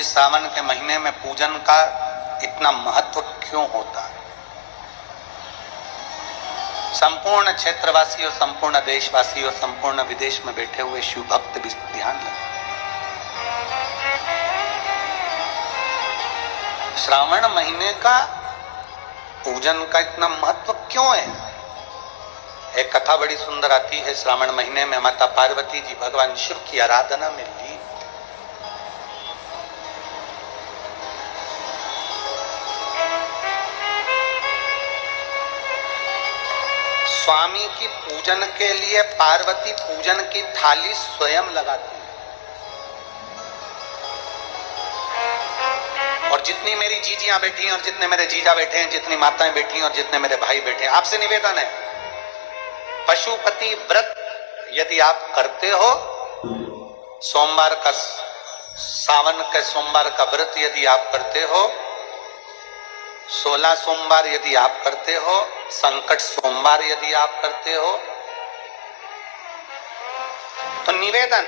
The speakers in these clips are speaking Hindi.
जी सावन के महीने में पूजन का इतना महत्व क्यों होता है? संपूर्ण क्षेत्रवासियों, संपूर्ण देशवासियों, संपूर्ण विदेश में बैठे हुए शिव भक्त भी ध्यान लगा। श्रावण महीने का पूजन का इतना महत्व क्यों है? एक कथा बड़ी सुंदर आती है। श्रावण महीने में माता पार्वती जी भगवान शिव की आराधना में ली। स्वामी की पूजन के लिए पार्वती पूजन की थाली स्वयं लगाती है। और जितनी मेरी जीजियां बैठी हैं और जितने मेरे जीजा बैठे हैं, जितनी माताएं बैठी हैं और जितने मेरे भाई बैठे हैं, आपसे निवेदन है, पशुपति व्रत यदि आप करते हो, सोमवार का, सावन के सोमवार का व्रत यदि आप करते हो, 16 सोमवार यदि आप करते हो, संकट सोमवार यदि आप करते हो, तो निवेदन,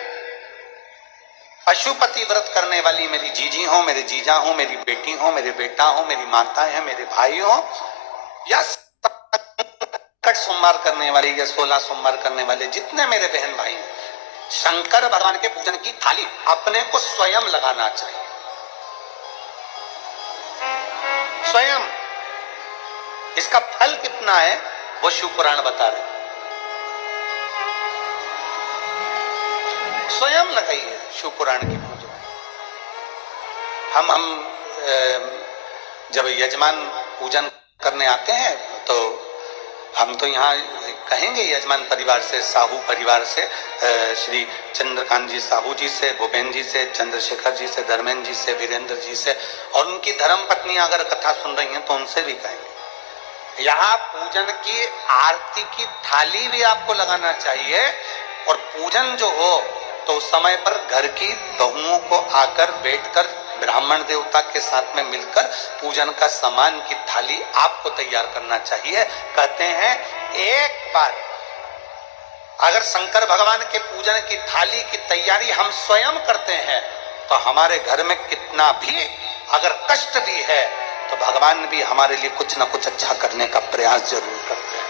पशुपति व्रत करने वाली मेरी जीजी हो, मेरे जीजा हो, मेरी बेटी हो, मेरे बेटा हो, मेरी माता है, मेरे भाई हो, या संकट सोमवार करने वाली या 16 सोमवार करने वाले जितने मेरे बहन भाई हैं, शंकर भगवान के पूजन की थाली अपने को स्वयं लगाना चाहिए। स्वयं। इसका फल कितना है वो शिव पुराण बता रहे। स्वयं लगाइए शिव पुराण की पूजा। हम जब यजमान पूजन करने आते हैं तो हम तो यहाँ कहेंगे यजमान परिवार से, साहू परिवार से, श्री चंद्रकांत जी साहू जी से, भूपेन जी से, चंद्रशेखर जी से, धर्मेंद्र जी से, वीरेंद्र जी से, और उनकी धर्म पत्नी अगर कथा सुन रही हैं तो उनसे भी कहेंगे। यहाँ पूजन की आरती की थाली भी आपको लगाना चाहिए। और पूजन जो हो तो उस समय पर घर की बहुओं को आकर बैठकर ब्राह्मण देवता के साथ में मिलकर पूजन का सामान की थाली आपको तैयार करना चाहिए। कहते हैं एक बार अगर शंकर भगवान के पूजन की थाली की तैयारी हम स्वयं करते हैं तो हमारे घर में कितना भी अगर कष्ट भी है तो भगवान भी हमारे लिए कुछ ना कुछ अच्छा करने का प्रयास जरूर करते हैं।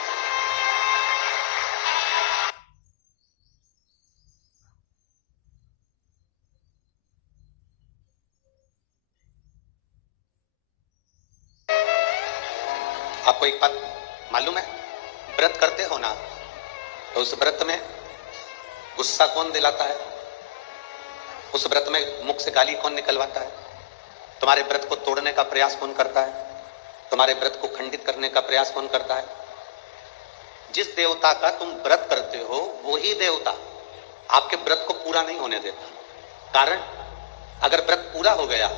आपको एक बात मालूम है, व्रत करते हो ना तो उस व्रत में गुस्सा कौन दिलाता है? उस व्रत में मुख से गाली कौन निकलवाता है? तुम्हारे व्रत को तोड़ने का प्रयास कौन करता है? तुम्हारे व्रत को खंडित करने का प्रयास कौन करता है? जिस देवता का तुम व्रत करते हो वही देवता आपके व्रत को पूरा नहीं होने देता। कारण, अगर व्रत पूरा हो गया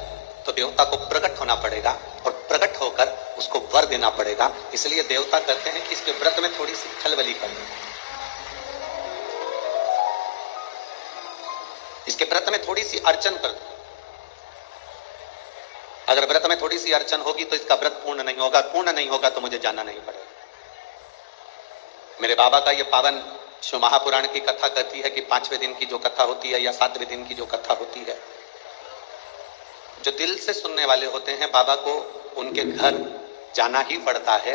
तो देवता को प्रकट होना पड़ेगा और प्रकट होकर उसको वर देना पड़ेगा। इसलिए देवता कहते हैं कि इसके व्रत में थोड़ी सी खलबली कर दो, इसके व्रत में थोड़ी सी अर्चन कर दो। अगर व्रत में थोड़ी सी अर्चन होगी तो इसका व्रत पूर्ण नहीं होगा, पूर्ण नहीं होगा तो मुझे जाना नहीं पड़ेगा। मेरे बाबा का यह पावन शिव महापुराण की कथा कहती है कि 5वें दिन की जो कथा होती है या 7वें दिन की जो कथा होती है, जो दिल से सुनने वाले होते हैं बाबा को उनके घर जाना ही पड़ता है।